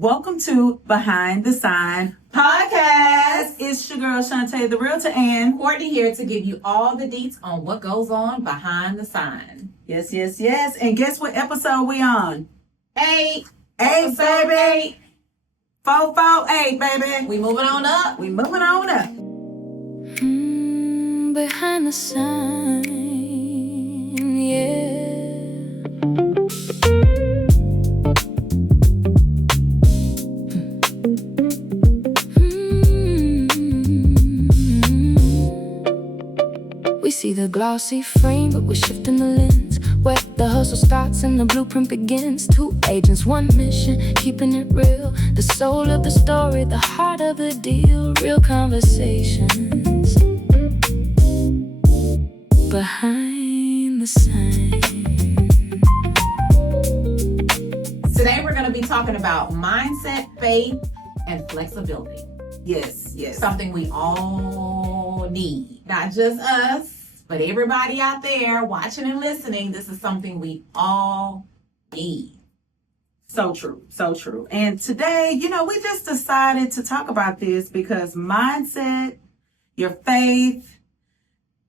Welcome to Behind the Sign Podcast. It's your girl Shawnte, the Realtor, and Courtney here to give you all the deets on what goes on behind the sign. Yes. And guess what episode we on? 8, baby. 448, baby. We moving on up. Behind the sign, yeah. We see the glossy frame, but we're shifting the lens. Where the hustle starts and the blueprint begins. 2 agents, 1 mission, keeping it real. The soul of the story, the heart of the deal. Real conversations behind the sign. Today we're going to be talking about mindset, faith, and flexibility. Yes. Something we all need. Not just us, but everybody out there watching and listening. This is something we all need. So true. And today, we just decided to talk about this because mindset, your faith,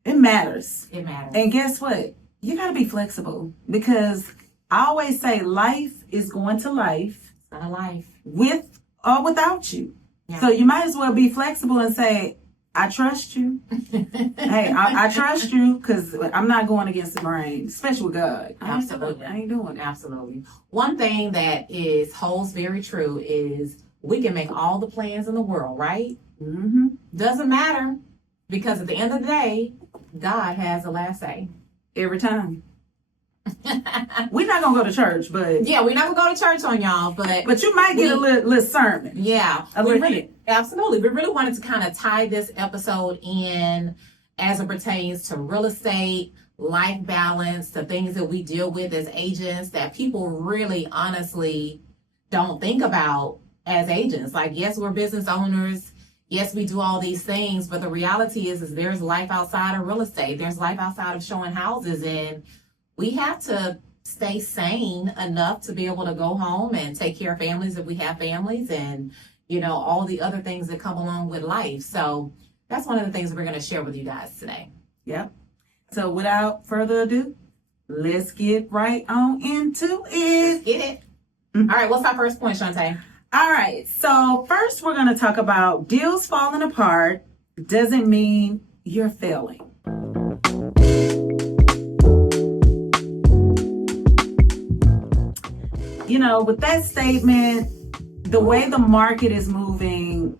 it matters. It matters. And guess what? You got to be flexible because I always say life is going to life. It's not a life. With or without you. Yeah. So you might as well be flexible and say, I trust you. Hey, I trust you because I'm not going against the grain, especially with God. Absolutely. I ain't doing it. Absolutely. One thing that holds very true is we can make all the plans in the world, right? Mm-hmm. Doesn't matter because at the end of the day, God has the last say. Every time. We're not going to go to church, but... Yeah, we're not going to go to church on y'all, But you might get a little sermon. Yeah. Absolutely. We really wanted to kind of tie this episode in as it pertains to real estate, life balance, the things that we deal with as agents that people really honestly don't think about as agents. Like, yes, we're business owners. Yes, we do all these things. But the reality is there's life outside of real estate. There's life outside of showing houses. And we have to stay sane enough to be able to go home and take care of families if we have families and, all the other things that come along with life. So that's one of the things that we're going to share with you guys today. Yep. So without further ado, let's get right on into it. Get it? Mm-hmm. All right. What's our first point, Shawnte? All right. So first we're going to talk about deals falling apart doesn't mean you're failing. With that statement, the way the market is moving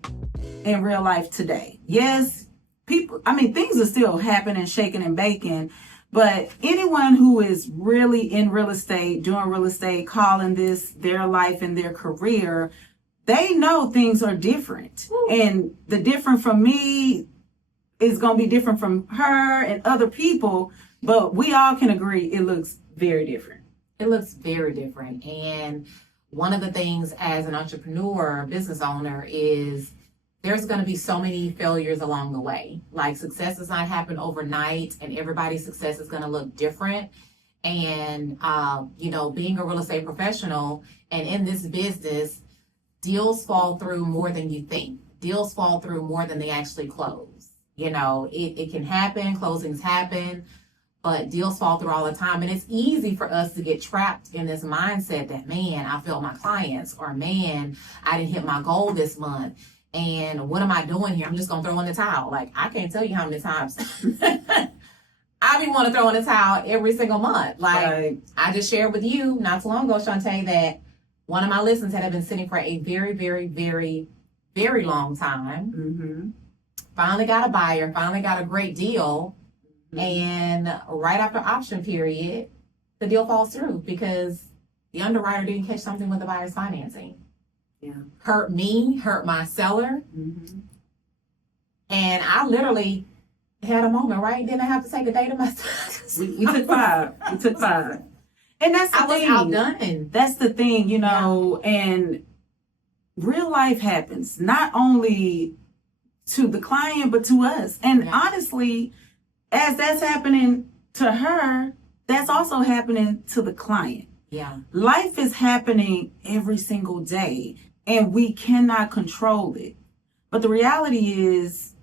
in real life today, yes, things are still happening, shaking and baking, but anyone who is really in real estate, doing real estate, calling this their life and their career, they know things are different. Ooh. And the different from me is going to be different from her and other people, but we all can agree it looks very different. It looks very different. And one of the things as an entrepreneur, business owner, is there's going to be so many failures along the way. Like, success does not happen overnight, and everybody's success is going to look different. And, being a real estate professional and in this business, deals fall through more than you think. Deals fall through more than they actually close. It can happen, closings happen, but deals fall through all the time. And it's easy for us to get trapped in this mindset that, man, I failed my clients, or man, I didn't hit my goal this month. And what am I doing here? I'm just going to throw in the towel. Like, I can't tell you how many times I be want to throw in the towel every single month. Like, right. I just shared with you not too long ago, Shawnte, that one of my listings had been sitting for a very, very, very, very long time. Mm-hmm. Finally got a buyer, finally got a great deal. And right after option period, the deal falls through because the underwriter didn't catch something with the buyer's financing. Yeah. Hurt me, hurt my seller. Mm-hmm. And I literally had a moment, right? Didn't I have to take a day to myself? we took 5. We took 5. And that's the thing. I was outdone. That's the thing, and real life happens not only to the client, but to us. And honestly, as that's happening to her, that's also happening to the client. Yeah. Life is happening every single day. and we cannot control it. But the reality is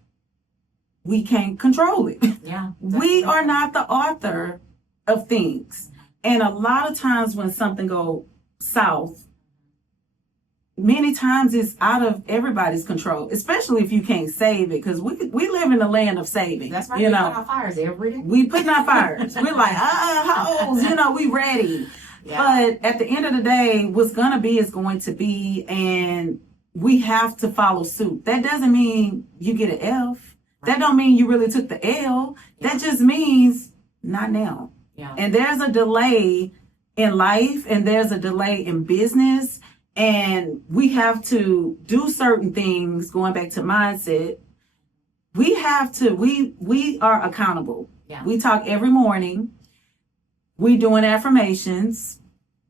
we can't control it. Yeah. We are not the author of things. And a lot of times when something goes south, many times it's out of everybody's control, especially if you can't save it, because we live in the land of saving. That's right. You We know, put out fires every day. we putting out fires. We're like, hoes, you know, we ready. Yeah. But at the end of the day, what's going to be is going to be, and we have to follow suit. That doesn't mean you get an F. That don't mean you really took the L. That just means not now. Yeah. And there's a delay in life, and there's a delay in business, and we have to do certain things. Going back to mindset, we have to, we are accountable. Yeah. We talk every morning. We doing affirmations.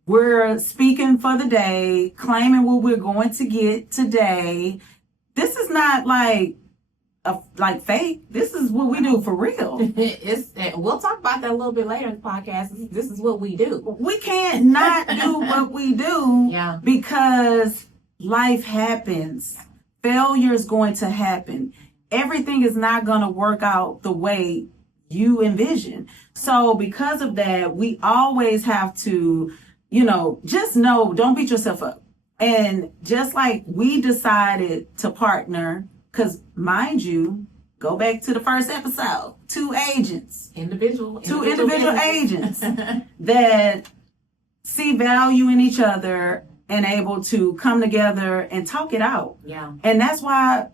We're speaking for the day, claiming what we're going to get today. This is not like fake. This is what we do for real. We'll talk about that a little bit later in the podcast. This is what we do. We can't not do what we do. Yeah. Because life happens. Failure is going to happen. Everything is not going to work out the way you envision. So because of that, we always have to, just know, don't beat yourself up. And just like we decided to partner, because mind you, go back to the first episode, two individual agents that see value in each other and able to come together and talk it out. Yeah. And that's why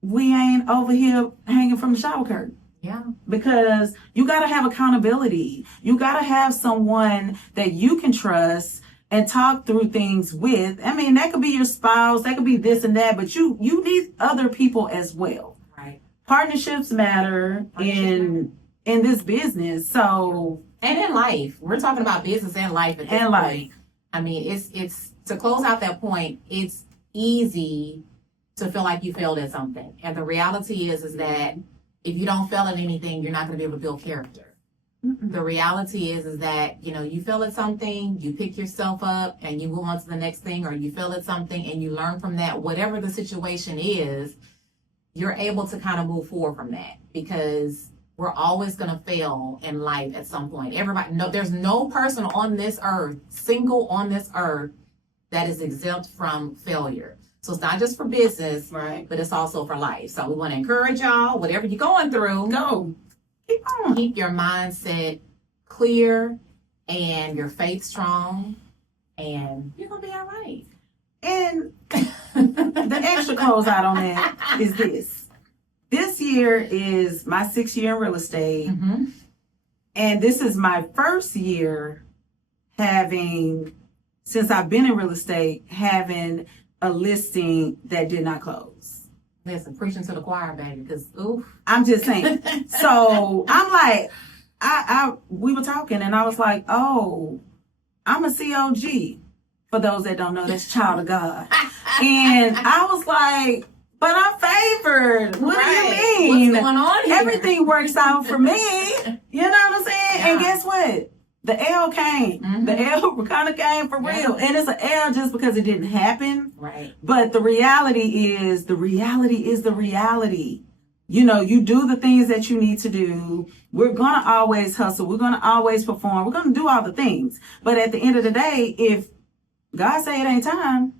we ain't over here hanging from the shower curtain. Yeah. Because you got to have accountability. You got to have someone that you can trust and talk through things with. I mean, that could be your spouse, that could be this and that, but you need other people as well. Right. Partnerships matter in this business. So, and in life, we're talking about business and life at this point. Life. I mean, it's to close out that point, it's easy to feel like you failed at something. And the reality is that if you don't fail at anything, you're not going to be able to build character. The reality is that, you fail at something, you pick yourself up and you move on to the next thing, or you fail at something and you learn from that. Whatever the situation is, you're able to kind of move forward from that, because we're always going to fail in life at some point. There's no person on this earth, single on this earth, that is exempt from failure. So it's not just for business, right, but it's also for life. So we want to encourage y'all, whatever you're going through, go. Keep on. Keep your mindset clear and your faith strong, and you're going to be all right. And the extra close out on that is this. This year is my 6th year in real estate. Mm-hmm. And this is my first year since I've been in real estate, having a listing that did not close. Listen, preaching to the choir, baby, because oof. I'm just saying. So I'm like, we were talking and I was like, oh, I'm a COG. For those that don't know, that's child of God. And I was like, but I'm favored. What do you mean? What's going on here? Everything works out for me. You know what I'm saying? Yeah. And guess what? The L came. Mm-hmm. The L kind of came for real. And it's an L just because it didn't happen. Right. But the reality is the reality. You do the things that you need to do. We're going to always hustle. We're going to always perform. We're going to do all the things. But at the end of the day, if God say it ain't time,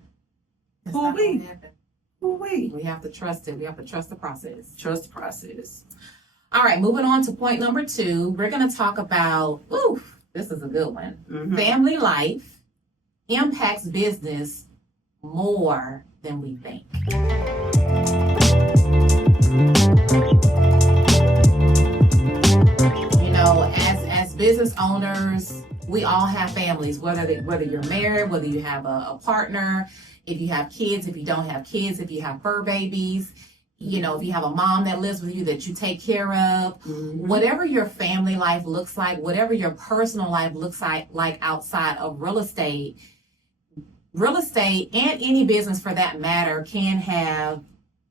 who are we? Who are we? We have to trust it. We have to trust the process. Trust the process. All right, moving on to point number 2. We're going to talk about, this is a good one. Mm-hmm. Family life impacts business more than we think. As business owners, we all have families, whether you're married, whether you have a partner, if you have kids, if you don't have kids, if you have fur babies, if you have a mom that lives with you that you take care of, whatever your family life looks like, whatever your personal life looks like outside of real estate and any business for that matter can have,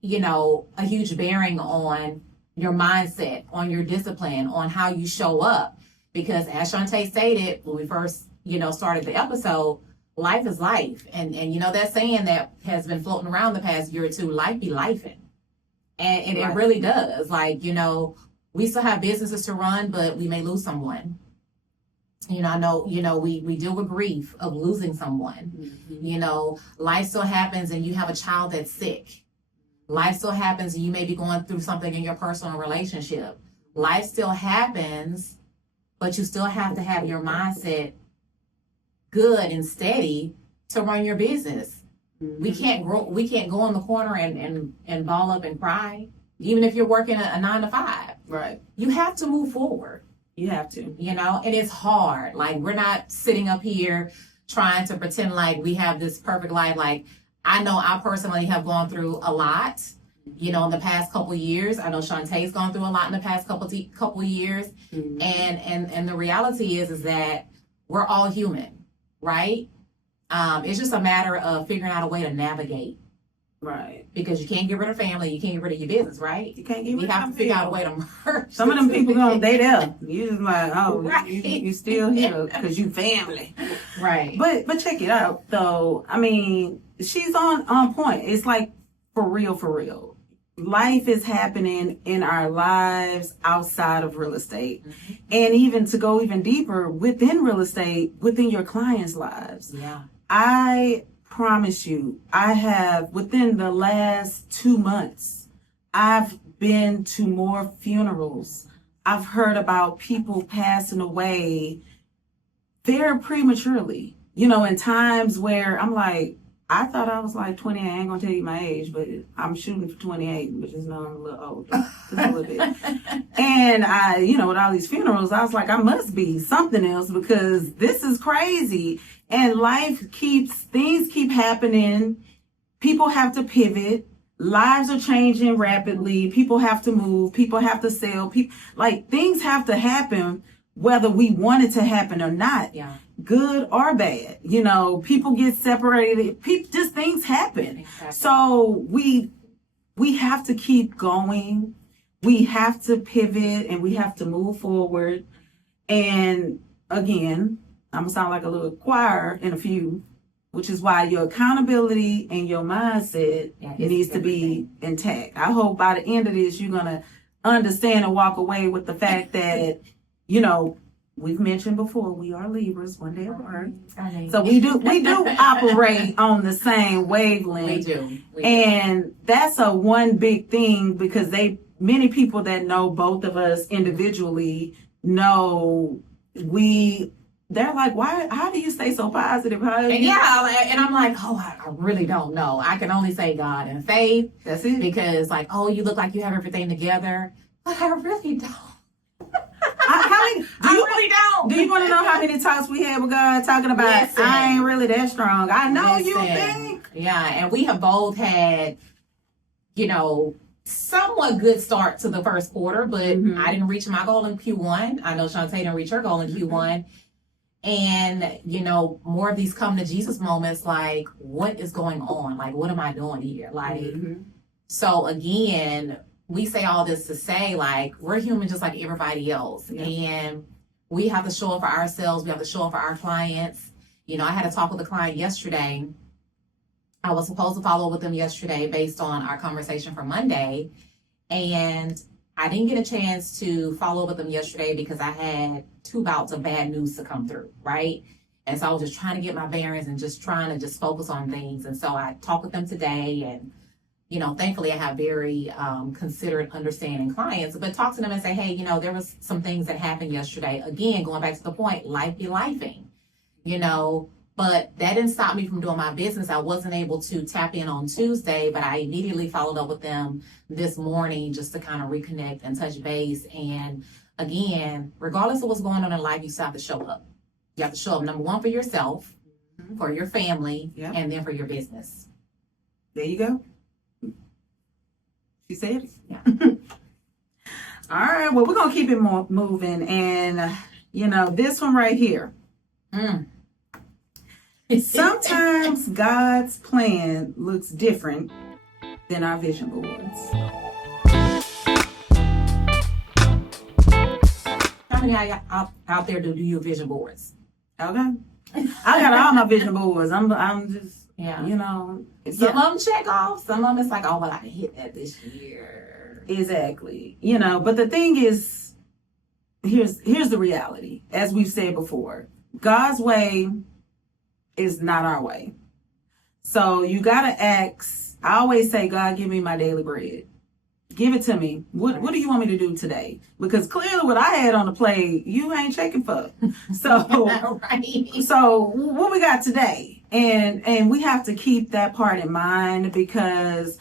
a huge bearing on your mindset, on your discipline, on how you show up. Because as Shawnte stated when we first, started the episode, life is life. And you know that saying that has been floating around the past year or two, life be lifing. And it really does. Like, you know, we still have businesses to run, but we may lose someone. You know, I know, you know, we deal with grief of losing someone. Mm-hmm. You know, life still happens and you have a child that's sick. Life still happens and you may be going through something in your personal relationship. Life still happens, but you still have to have your mindset good and steady to run your business. Mm-hmm. We can't go in the corner and ball up and cry, even if you're working a 9 to 5. Right. You have to move forward. You have to. You know, and it's hard. Like, we're not sitting up here trying to pretend like we have this perfect life. Like, I know I personally have gone through a lot, you know, in the past couple of years. I know Shawnte's gone through a lot in the past couple of years. Mm-hmm. And the reality is that we're all human, right? It's just a matter of figuring out a way to navigate. Right. Because you can't get rid of family, you can't get rid of your business, right? You can't get rid You of have to figure out a way to merge. Some of them people they there. You just like, oh, Right. you still here because you family. Right. But check it out though. I mean, she's on point. It's like for real. Life is happening in our lives outside of real estate. Mhm. And even to go even deeper within real estate, within your clients' lives. Yeah. I promise you, I have, within the last 2 months, I've been to more funerals. I've heard about people passing away very prematurely, you know, in times where I'm like, I thought I was like 28. I ain't gonna tell you my age, but I'm shooting for 28, which is now I'm a little older, just a little bit. And I, you know, with all these funerals, I was like, I must be something else because this is crazy. And things keep happening. People have to pivot. Lives are changing rapidly. People have to move. People have to sell. Things have to happen whether we want it to happen or not. Yeah. Good or bad. You know, people get separated. Just things happen. Exactly. So we have to keep going. We have to pivot and we have to move forward. And again, I'm gonna sound like a little choir in a few, which is why your accountability and your mindset needs to be intact. I hope by the end of this, you're gonna understand and walk away with the fact that, you know, we've mentioned before, we are Libras, one day apart. So we do operate on the same wavelength. We do. And that's a one big thing because many people that know both of us individually know they're like, how do you stay so positive? And I'm like, I really don't know. I can only say God and faith. That's it. Because like, oh, you look like you have everything together. But I really don't. I really don't. Do you want to know how many talks we had with God talking about, Listen. I ain't really that strong? I know you Listen. think. Yeah, and we have both had, you know, somewhat good start to the first quarter, but Mhm. I didn't reach my goal in Q1. I know Shawnte didn't reach her goal in Q1. And, you know, more of these come to Jesus moments, like, what is going on? Like, what am I doing here? Like, Mhm. so again, we say all this to say, like, we're human just like everybody else. Yeah. And we have to show up for ourselves. We have to show up for our clients. You know, I had a talk with a client yesterday. I was supposed to follow up with them yesterday based on our conversation from Monday. And I didn't get a chance to follow up with them yesterday because I had 2 bouts of bad news to come through, right? And so I was just trying to get my bearings and just trying to just focus on things. And so I talked with them today and, you know, thankfully I have very considerate, understanding clients, but talk to them and say, hey, you know, there was some things that happened yesterday. Again, going back to the point, life be lifing, you know, but that didn't stop me from doing my business. I wasn't able to tap in on Tuesday, but I immediately followed up with them this morning just to kind of reconnect and touch base. And again, regardless of what's going on in life, you still have to show up. You have to show up, number one, for yourself, for your family, Yeah. and then for your business. There you go. She said it. Yeah. All right. Well, we're going to keep it moving. And, you know, this one right here. Sometimes God's plan looks different than our vision boards. How many out there do your vision boards? Okay. I got all my vision boards. I'm just, Yeah. you know. Some of them check off. Some of them it's like, oh, well, I can hit that this year. Exactly. You know, but the thing is, here's the reality. As we've said before, God's way is not our way. So you got to ask. I always say, God, give me my daily bread. Give it to me. What do you want me to do today? Because clearly what I had on the plate, you ain't checking for. So, Right. So what we got today? And we have to keep that part in mind, because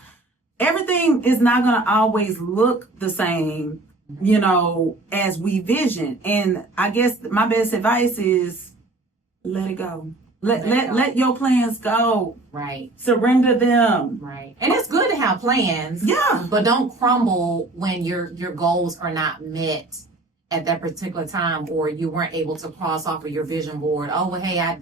everything is not going to always look the same, you know, as we vision. And I guess my best advice is let it go. Let your plans go. Right. Surrender them. Right. And it's good to have plans. Yeah. But don't crumble when your goals are not met at that particular time, or you weren't able to cross off of your vision board. Oh, well, hey, I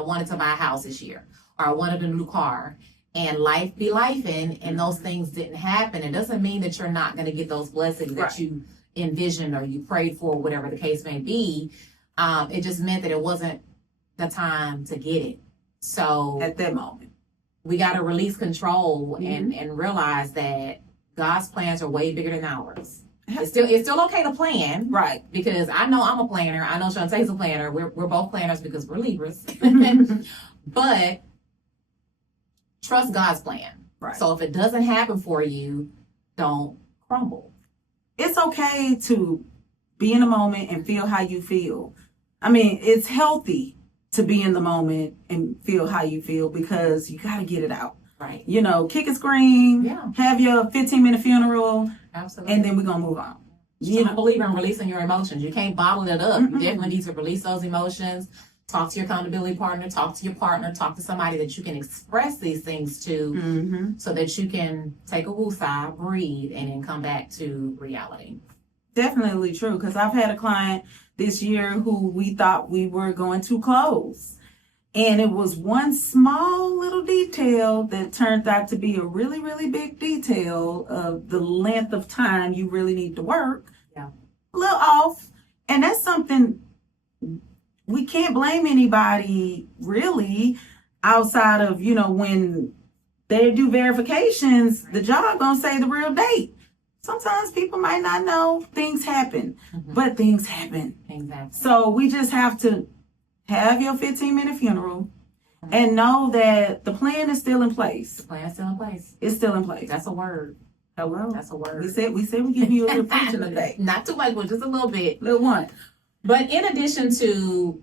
wanted to buy a house this year, or I wanted a new car, and life be lifing, and those things didn't happen. It doesn't mean that you're not going to get those blessings that you envisioned or you prayed for, whatever the case may be. It just meant that it wasn't the time to get it. So At that moment, we got to release control and realize that God's plans are way bigger than ours. It's still okay to plan, right? Because I know I'm a planner. I know Shawnte's a planner. We're both planners because we're Libras. But trust God's plan. Right. So if it doesn't happen for you, don't crumble. It's okay to be in the moment and feel how you feel. I mean, it's healthy to be in the moment and feel how you feel, because you got to get it out. Right. You know, kick and scream, have your 15-minute funeral, Absolutely. and then we're going to move on. You don't believe in releasing your emotions. You can't bottle it up. You definitely need to release those emotions. Talk to your accountability partner, talk to your partner, talk to somebody that you can express these things to, so that you can take a woosah, breathe, and then come back to reality. Definitely true, because I've had a client this year who we thought we were going to close. And it was one small little detail that turned out to be a really, really big detail of the length of time you really need to work. Yeah. A little off. And that's something we can't blame anybody really, outside of, you know, when they do verifications, the job gonna say the real date. Sometimes people might not know things happen, but things happen. Exactly. So we just have to have your 15-minute funeral and know that the plan is still in place. The plan is still in place. It's still in place. That's a word. Hello? That's a word. We said we give you a little preaching today. Not too much, but just a little bit. Little one. But in addition to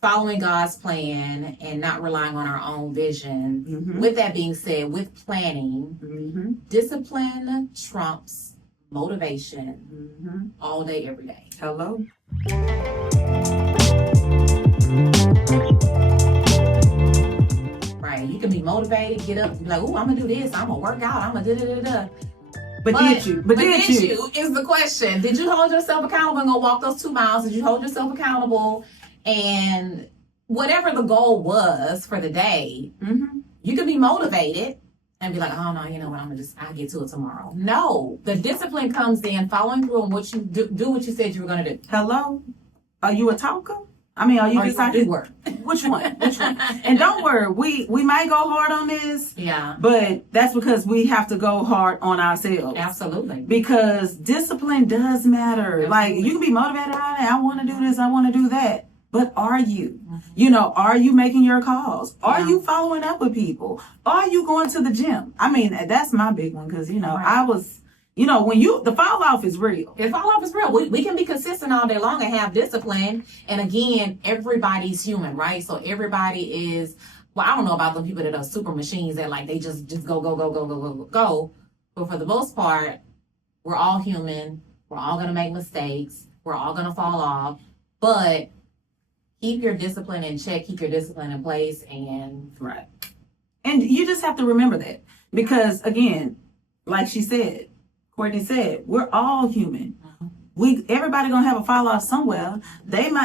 following God's plan and not relying on our own vision, with that being said, with planning, discipline trumps motivation all day, every day. Hello? Right. You can be motivated, get up, be like, oh, I'm going to do this. I'm going to work out. I'm going to da-da-da-da. But did you? But did you? Is the question. Did you hold yourself accountable and go walk those 2 miles? Did you hold yourself accountable? And whatever the goal was for the day, you could be motivated and be like, oh no, you know what, I'll get to it tomorrow. No, the discipline comes in following through on what you do what you said you were going to do. Hello? Are you a talker? I mean, are you just do work? Which one? Which one? And don't worry, we might go hard on this. Yeah. But that's because we have to go hard on ourselves. Absolutely. Because discipline does matter. Absolutely. Like, you can be motivated, I want to do this, I want to do that. But are you? You know, are you making your calls? Are you following up with people? Are you going to the gym? I mean, that's my big one, because, you know, I was... You know, when the fall off is real. The fall off is real. We can be consistent all day long and have discipline. And again, everybody's human, right? So everybody is, well, I don't know about the people that are super machines that like, they just go. But for the most part, we're all human. We're all going to make mistakes. We're all going to fall off. But keep your discipline in check. Keep your discipline in place. And right. And you just have to remember that. Because, again, like Courtney said, we're all human. Everybody gonna have a fall off somewhere.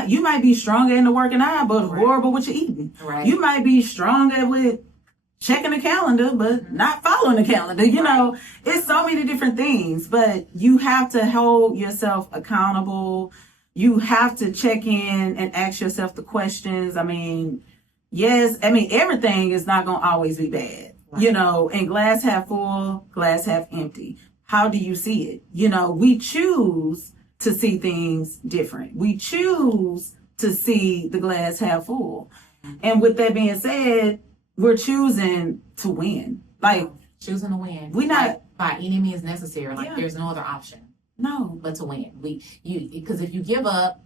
You might be stronger in the working out, but horrible with your eating. Right. You might be stronger with checking the calendar, but not following the calendar. You know, it's so many different things. But you have to hold yourself accountable. you have to check in and ask yourself the questions. I mean, yes, I mean, everything is not going to always be bad, Right. you know, and glass half full, glass half empty. How do you see it? You know, we choose to see things different. We choose to see the glass half full. And with that being said, we're choosing to win. Like, choosing to win. We not- like, by any means necessary. Like Yeah. there's no other option no. but to win. Because if you give up,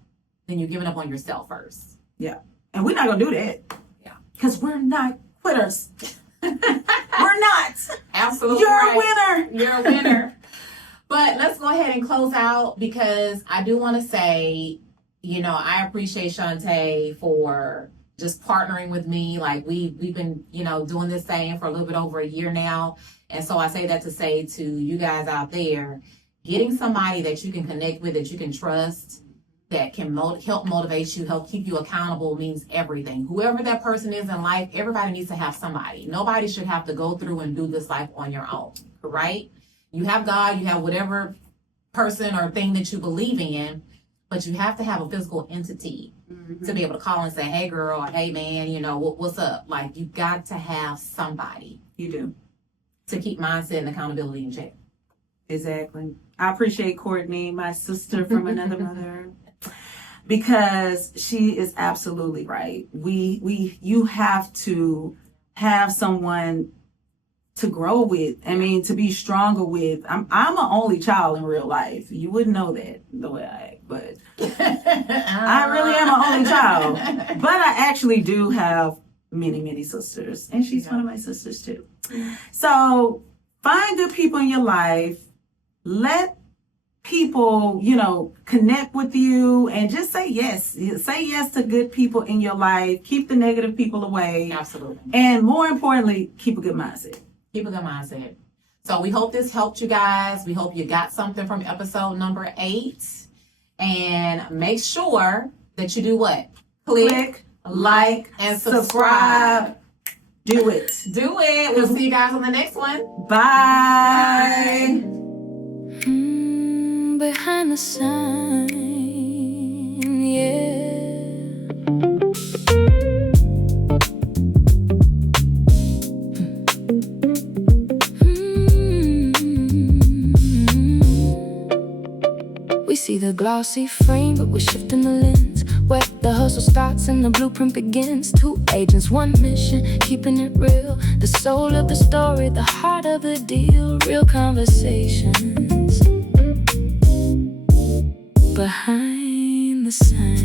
then you're giving up on yourself first. And we're not going to do that. Yeah. Because we're not quitters. We're not. Absolutely. You're right. a winner. You're a winner. But let's go ahead and close out because I do want to say, you know, I appreciate Shawnte for just partnering with me. Like we've been, you know, doing this thing for a little bit over a year now. And so I say that to say to you guys out there, getting somebody that you can connect with, that you can trust, that can help motivate you, help keep you accountable means everything. Whoever that person is in life, everybody needs to have somebody. Nobody should have to go through and do this life on your own, right? You have God, you have whatever person or thing that you believe in, but you have to have a physical entity to be able to call and say, hey girl, or hey man, you know, what's up? Like you got to have somebody You do. to keep mindset and accountability in check. Exactly. I appreciate Courtney, my sister from another mother, because she is absolutely right. You have to have someone to grow with. I mean, to be stronger with. I'm an only child in real life. You wouldn't know that the way I act, but I really am an only child. But I actually do have many sisters, and she's one of my sisters too. So find good people in your life. Let people, you know, connect with you and just say yes. Say yes to good people in your life. Keep the negative people away. Absolutely. And more importantly, keep a good mindset. Keep a good mindset. So we hope this helped you guys. We hope you got something from episode number 8. And make sure that you do what? Click, like, and subscribe. Do it. Do it. We'll see you guys on the next one. Bye. Behind the sign, yeah. We see the glossy frame, but we're shifting the lens. Where the hustle starts and the blueprint begins. 2 agents, 1 mission, keeping it real. The soul of the story, the heart of the deal. Real conversations behind the sign.